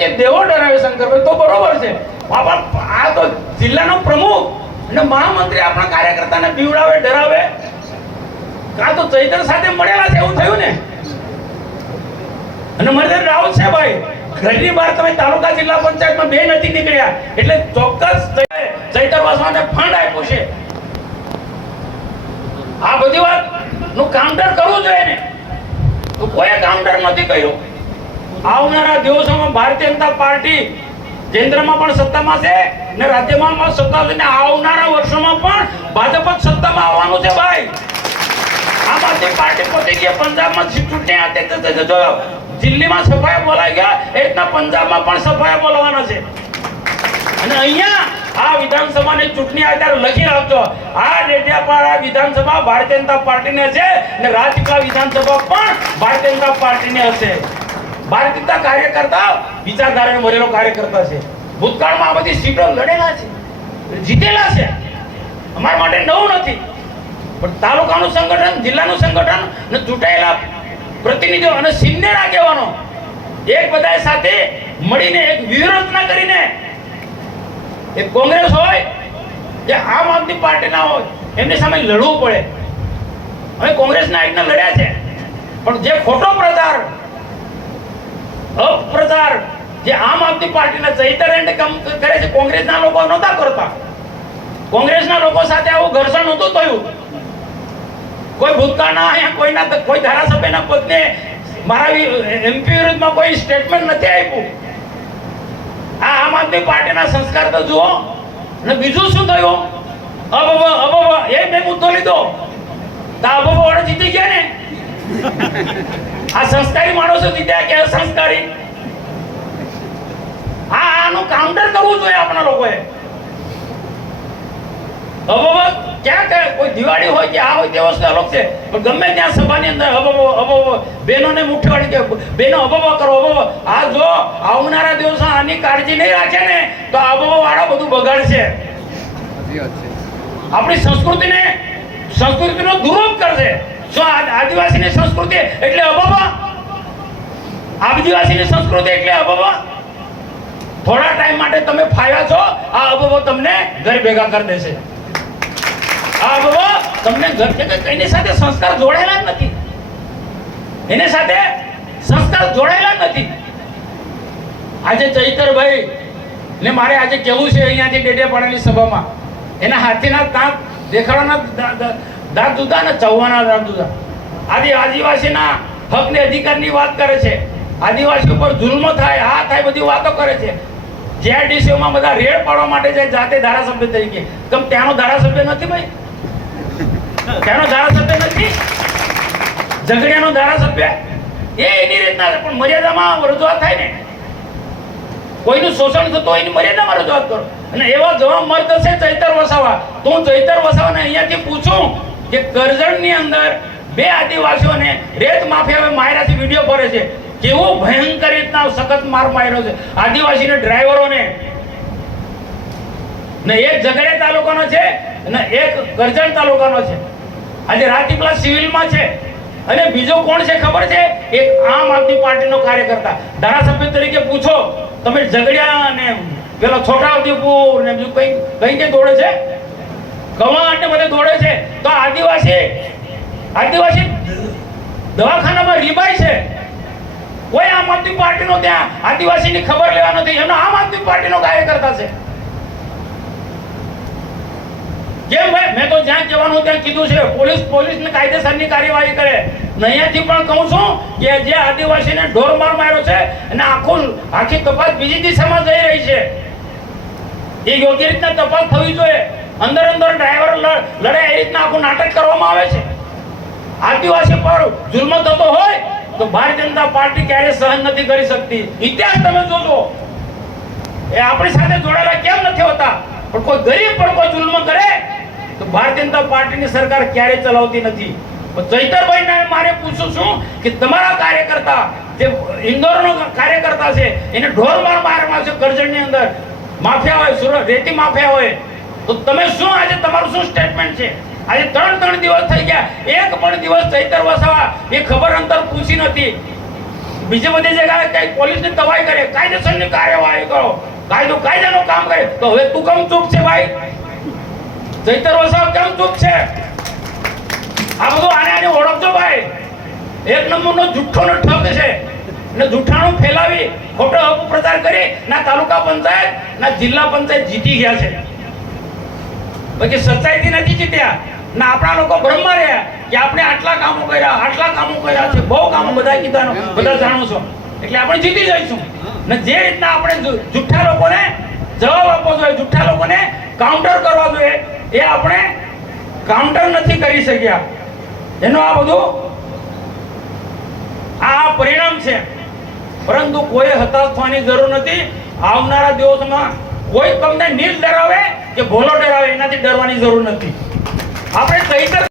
કે દેવો ડરાવે શંકરભાઈ તો બરોબર છે, બાપા આ તો જિલ્લાનો પ્રમુખ અને મહામંત્રી આપણા કાર્યકર્તાને બીવડાવે ડરાવે, કાં તો ચૈતર સાથે મળેલા છે એવું થયું ને. અને મને રાઉત છે ભાઈ, ઘરની બહાર તમે તાલુકા જિલ્લા પંચાયતમાં બે નથી નીકળ્યા એટલે ચોક્કસ ચૈતર વસાવાને ફંડ આપ્યું છે. આ બધી વાત નું કાઉન્ટર કરવું જોઈએ ને, તો કોઈ કાઉન્ટર નથી કર્યું. આવનારા દિવસોમાં ભારતીય જનતા પાર્ટી કેન્દ્રમાં પણ સત્તામાં છે ને રાજ્યમાં પણ સત્તા છે ને આવનારા વર્ષોમાં પણ ભાજપ જ સત્તામાં આવવાનું છે ભાઈ. આમ આદમી પાર્ટી પોતે કે પંજાબમાં ચૂંટણી આતે જો દિલ્હીમાં સફાયા બોલાઈ ગયા એ રીતના પંજાબમાં પણ સફાયા બોલવાના છે. અને અહીંયા આ વિધાનસભાની ચૂંટણી આવે ત્યારે લખી રાખજો, આ ડેડિયાપાડા વિધાનસભા ભારતીય જનતા પાર્ટીને છે ને રાજપીપળા વિધાનસભા પણ ભારતીય જનતા પાર્ટીને હશે. ભારતીય જનતા કાર્યકર્તા વિચારધારાને ભરેલો કાર્યકર્તા છે. ભૂતકાળમાં આ બધી સીટો લડેલા છે, જીતેલા છે. અમારા માટે નવું નથી, પણ તાલુકાનું સંગઠન, જિલ્લાનું સંગઠન ને ચૂંટાયેલા પ્રતિનિધિઓ અને સિનિયર આગેવાનો એક બધા સાથે મળીને એક વ્યૂહરચના કરીને એ કોંગ્રેસ હોય કે આમ આદમી પાર્ટીના હોય એમની સામે લડવું પડે. હવે કોંગ્રેસના એકને લડ્યા છે, પણ જે ખોટો પ્રચાર અપપ્રચાર જે આમ આદમી પાર્ટીના ચૈતર એન્ડ કરે છે, કોંગ્રેસના લોકો નહોતા કરતા. કોંગ્રેસના લોકો સાથે આવું ઘર્ષણ નહોતું થયું. કોઈ ભૂતકાળના અહીંયા કોઈના કોઈ ધારાસભ્યના પત્ની મારા એમપી વિરુદ્ધમાં કોઈ સ્ટેટમેન્ટ નથી આપ્યું. આ આમ આદમી પાર્ટીના સંસ્કાર તો જુઓ. અને બીજું શું થયું? એ મેં મુદ્દો લીધો તો વાળા જીતી ગયા ને. આ સંસ્કારી માણસો જીત્યા કે અસંસ્કારી? આનું કાઉન્ટર કરવું જોઈએ આપણા લોકોએ. ક્યાં કોઈ દિવાળી હોય કે આ હોય તે વસ્તુ અલગ છે, પણ ગમે ત્યાં સભાની અંદર બહેનોને મુઠ્ઠીવાળી કે બહેનો કરો. આ જો આવનારા દિવસો આની કાળજી નહીં રાખે ને તો વાળા બધું બગાડશે. આપણી સંસ્કૃતિનો દુરુપયોગ કરશે. શું આદિવાસીની સંસ્કૃતિ એટલે આદિવાસીની સંસ્કૃતિ એટલે થોડા ટાઈમ માટે તમે ફાવ્યા છો, આ તમને ઘરે ભેગા કરી દેશે. તમને એની સાથે સંસ્કાર જોડાયેલા જ નથી. એની સાથે સંસ્કાર જોડાયેલા નથી. આજે ચૈતરભાઈ ને મારે આજે કેવું છે અહીંયાથી ડેડિયાપાડાની સભામાં, એના હાથીના દાંત દેખાડવાના દાંત જુદા ને ચવવાના દાંત જુદા. આદિવાસીના હક ને અધિકારની વાત કરે છે, આદિવાસી ઉપર જુલ્મ થાય, આ થાય, બધી વાતો કરે છે. જેઆરડીસીઓમાં બધા રેડ પાડવા માટે જાય જાતે ધારાસભ્ય તરીકે. કેમ ત્યાંનો ધારાસભ્ય નથી ભાઈ? ત્યાંનો ધારાસભ્ય નથી, ઝઘડિયાનો ધારાસભ્ય એની રીતના, પણ મર્યાદામાં રજૂઆત થાય ને. કોઈનું શોષણ થતું હોય એની મર્યાદામાં રજૂઆત કરો. અને એવા જવાબ મર્દ છે ચૈતર વસાવા. તો હું ચૈતર વસાવાને અહીંયાથી પૂછું કે કરજણની અંદર બે આદિવાસીઓને રેત માફિયાએ માર્યાથી વિડીયો ફરે છે. કેવો ભયંકર રીતના સખત માર માર્યો છે આદિવાસીને, ડ્રાઈવરોને. ને એક ઝઘડિયા તાલુકાનો છે અને એક કરજણ તાલુકાનો છે. આજે રાજપીપળા સિવિલમાં છે. અને બીજો કોણ છે ખબર છે? એક આમ આદમી પાર્ટીનો કાર્યકર્તા. ધારાસભ્ય તરીકે પૂછો તમે, ઝઘડિયા અને પેલો છોટાઉદેપુર ને બીજું કઈ કઈ દોડે છે, કવાંટ ને બધે દોડે છે. તો આદિવાસી દવાખાનામાં રીબાય છે. કોઈ આમ આદમી પાર્ટીનો ત્યાં આદિવાસીની ખબર લેવા નથી, એનો આમ આદમી પાર્ટીનો કાર્યકર્તા છે. કેમ ભાઈ? મેં તો જ્યાં કહેવાનું ત્યાં કીધું છે, પોલીસને કાયદેસરની કાર્યવાહી કરે. અહીંયાથી પણ કહું છું કે જે આદિવાસીને ઢોરમાર માર્યો છે અને આખી તપાસ બીજી દિશામાં જઈ રહી છે. એ યોગ્ય રીતના તપાસ થવી જોઈએ. અંદર ડ્રાઈવર લડે એ રીતના આખું નાટક કરવામાં આવે છે. આદિવાસી પર જુલ્મ થતો હોય તો ભારતીય જનતા પાર્ટી ક્યારે સહન નથી કરી શકતી. ઇતિહાસ તમે જોજો. એ આપણી સાથે જોડાયેલા કેમ નથી હોતા? પણ કોઈ ગરીબ પર કોઈ જુલ્મ કરે તો ભારતીય જનતા પાર્ટીની સરકાર ક્યારેય ચલાવતી નથી. ચૈતરભાઈને મારે પૂછું છું કે તમારા કાર્યકર્તા જે ઇન્દોરનો કાર્યકર્તા છે એને ઢોરમાર મારવામાં છે કરજણની અંદર, માફિયા હોય, સુરત રેતી માફિયા હોય, તો તમે શું આજે તમારું શું સ્ટેટમેન્ટ છે? આજે 3 દિવસ થઈ ગયા, એક પણ દિવસ ચૈતર વસાવા એ ખબર અંતર પૂછી નથી. બીજી બધી જગ્યાએ કઈ પોલીસની તવાઈ કરે, કઈ કાયદેસરની કાર્યવાહી કરો, કાયદાનું કામ કરે. તો હવે તું કેમ ચૂપ છે ભાઈ? ચૈતર વસાવા કેમ ચૂપ છે? આ બધું આને ઓળખજો ભાઈ. એક નંબરનો જુઠ્ઠોનો ઠગ છે ને જુઠ્ઠાણું ફેલાવી ખોટો અપપ્રચાર કરી ના તાલુકા પંચાયત ના જિલ્લા પંચાયત જીતી ગયા છે. પછી સચ્ચાઈથી નથી જીત્યા. ના આપણા લોકો ભ્રમમાં રહ્યા કે આપણે આટલા કામો કર્યા છે. બહુ કામો બધા કીધા, બધા જાણો છો, એટલે આપણે જીતી જઈશું. ને જે રીતના આપણે જુઠ્ઠા લોકોને જવાબ આપવો જોઈએ, જુઠ્ઠા લોકોને કાઉન્ટર કરવા જોઈએ, એ આપણે કાઉન્ટર નથી કરી શક્યા. એનું આ બધું આ પરિણામ છે. પરંતુ કોઈ હતાશ થવાની જરૂર નથી. આવનારા દિવસોમાં કોઈ તમને નીલ ડરાવે કે ભોલો ડરાવે એનાથી ડરવાની જરૂર નથી. આપણે ચૈતર